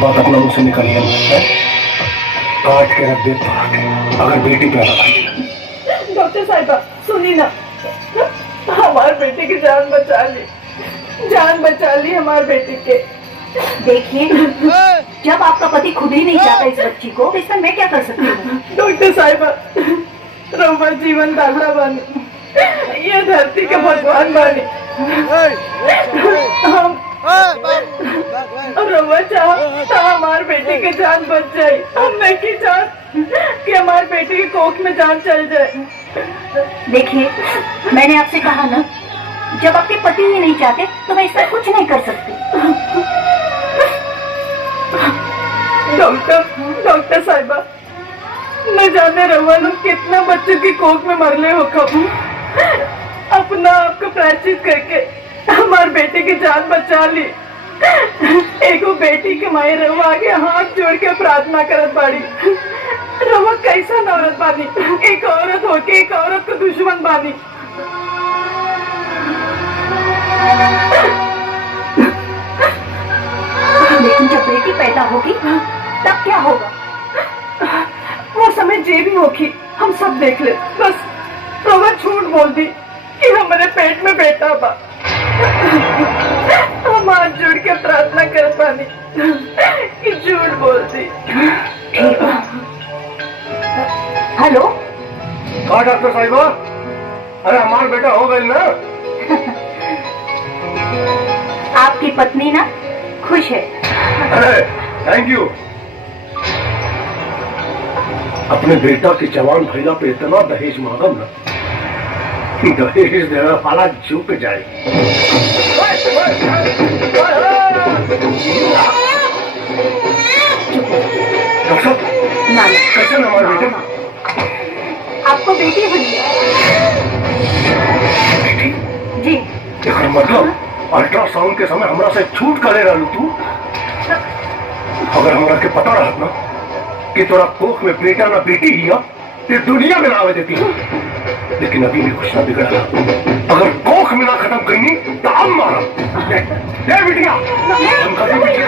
बात अपना मुंह से निकल गया है। काट के रख दे काट के, अगर बेटी पैदा हुई। डॉक्टर साहिबा सुनी ना, हमारे बेटे की जान बचा ली, जान बचा ली हमारे बेटी के। देखिए, जब आपका पति खुद ही नहीं चाहता इस बच्ची को, तो इसमें मैं क्या कर सकती हूँ? डॉक्टर साहिबा, रोमा जीवन दाता बनी, ये धरती के भगवान बनी। हम रोमा चाह तो हमारे बेटी की जान बच जाए, हम नहीं की चाह कि हमारे बेटी की कोख में जान चल जाए। देखिए, मैंने आपसे कहा ना, जब आपके पति ही नहीं चाहते तो मैं इसमें कुछ नहीं कर सकती। डॉक्टर साहिबा, न जाने रोमा लोग कितना बच्चों की कोख में मरले हो कब, अपना आपको प्रायश्चित करके हमारे बेटे की जान बचा ली। एक बेटी के माए रवा आगे हाथ जोड़ के प्रार्थना करत बाड़ी। रवा कैसा औरत बानी, एक औरत होके एक औरत को दुश्मन बानी। लेकिन जब बेटी पैदा होगी तब क्या होगा? वो समय जे भी होगी हम सब देख ले। बस रवा झूठ बोल दी कि हमारे पेट में बेटा बा। हम हाथ जोड़ के प्रार्थना कर पानी कि झूठ बोल दी। ठीक है। हेलो, हाँ डॉक्टर साहिबा, अरे हमारा बेटा हो गई ना। आपकी पत्नी ना खुश है। अरे थैंक यू। अपने बेटा की जवान भैया पे इतना दहेज मांगम ना, दहेज देना पाला झुक जाए। डॉक्टर कैसे ना हमारे बेटे? आपको बेटी हुई है? बेटी? जी। मतलब अल्ट्रासाउंड के समय हमरा से छूट करे रहलू तू? अगर हमरा के पता रहत ना कि तोरा कोख में बेटा ना बेटी ही ते दुनिया में ना आवे देती। लेकिन अभी भी कुछ ना बिगड़ा। अगर कोख में ना खत्म करनी तो हम मारा। दे बिटिया, हम खत्म बिटिया।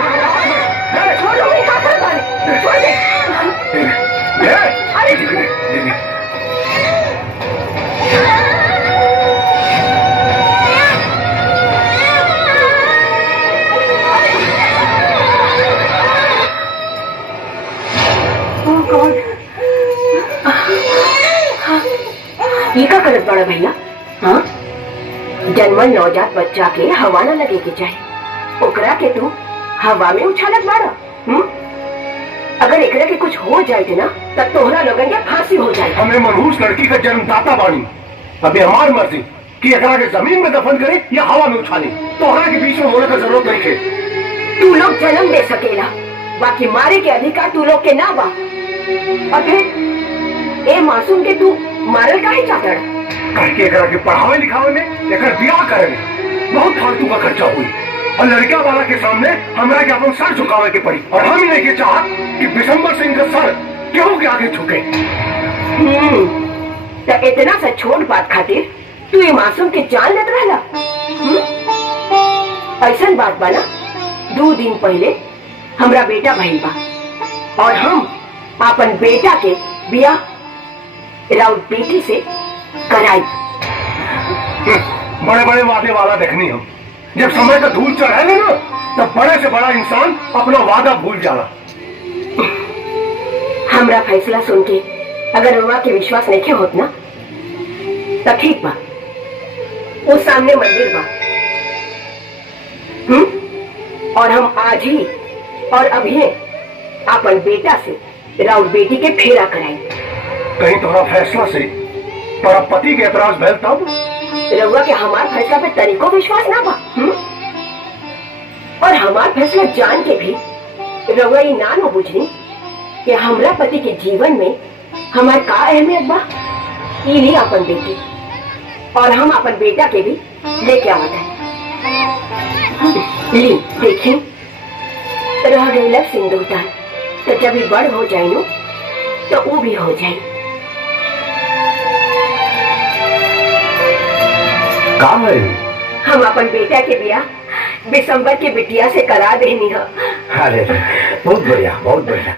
ये क्या करत बड़ा भैया? हाँ, जन्मल नवजात बच्चा के हवा न लगे के चाहिए, ओकरा के तू हवा में उछालत बाड़ा। अगर एकरा के कुछ हो जाए ना तब तोहरा लोगन के फांसी हो जाए। हमें मनहूस लड़की का जन्मदाता बानी, अभी हमारी मर्जी कि एकरा के जमीन में दफन करे या हवा में उछाले। तोहरा के बीच में होने का जरूरत नहीं है। तू लोग जन्म दे सकेला, बाकी मारे के अधिकार तू लोग के ना बा। और फिर ए मासूम के तू मारल काहे चाहता? करके एकरा के पढ़ावे लिखावे में, एकर ब्याह करे में बहुत फालतू का खर्चा हुई और लड़का वाला के सामने हमरा के अपन सर झुकावे के पड़ी। और हम नहीं के चाहत कि बिशंबर सिंह का सर केहू के आगे झुके। तो इतना सा छोट बात खातिर तू ये मासूम के जान लेत रहला? ऐसा बात बा ना, 2 दिन पहले हमरा बेटा भइल बा और हम अपन बेटा के बियाह राउत बेटी से कराई। बड़े बड़े वादे वाला देखनी हम, जब समय का धूल चढ़ाएगा ना तब बड़े से बड़ा इंसान अपना वादा भूल जाला। हमरा फैसला सुन के अगर रुआ के विश्वास नहीं होत ना तो ठीक बा, वो सामने मंदिर बा। और हम आज ही और अभी अपन बेटा से राउत बेटी के फेरा कराई। कहीं तुम्हारा फैसला से तोरा पति के एतराज भैल तब? रउआ के हमार फैसला पे तनिको विश्वास ना बा। और हमार फैसला जान के भी रउआ ये ना बुझनी कि हमरा पति के जीवन में हमार का अहमियत बा। ये ली अपन बेटी और हम अपन बेटा के भी लेके आवत है। ली देखी, रह गई सिंदूरदान, तो जब ये बड़ हो जाए नो तो वो भी हो जाए। का है? हम अपन बेटा के बिया दिसंबर की बिटिया से करा देनी है। अरे बहुत बढ़िया बहुत बढ़िया।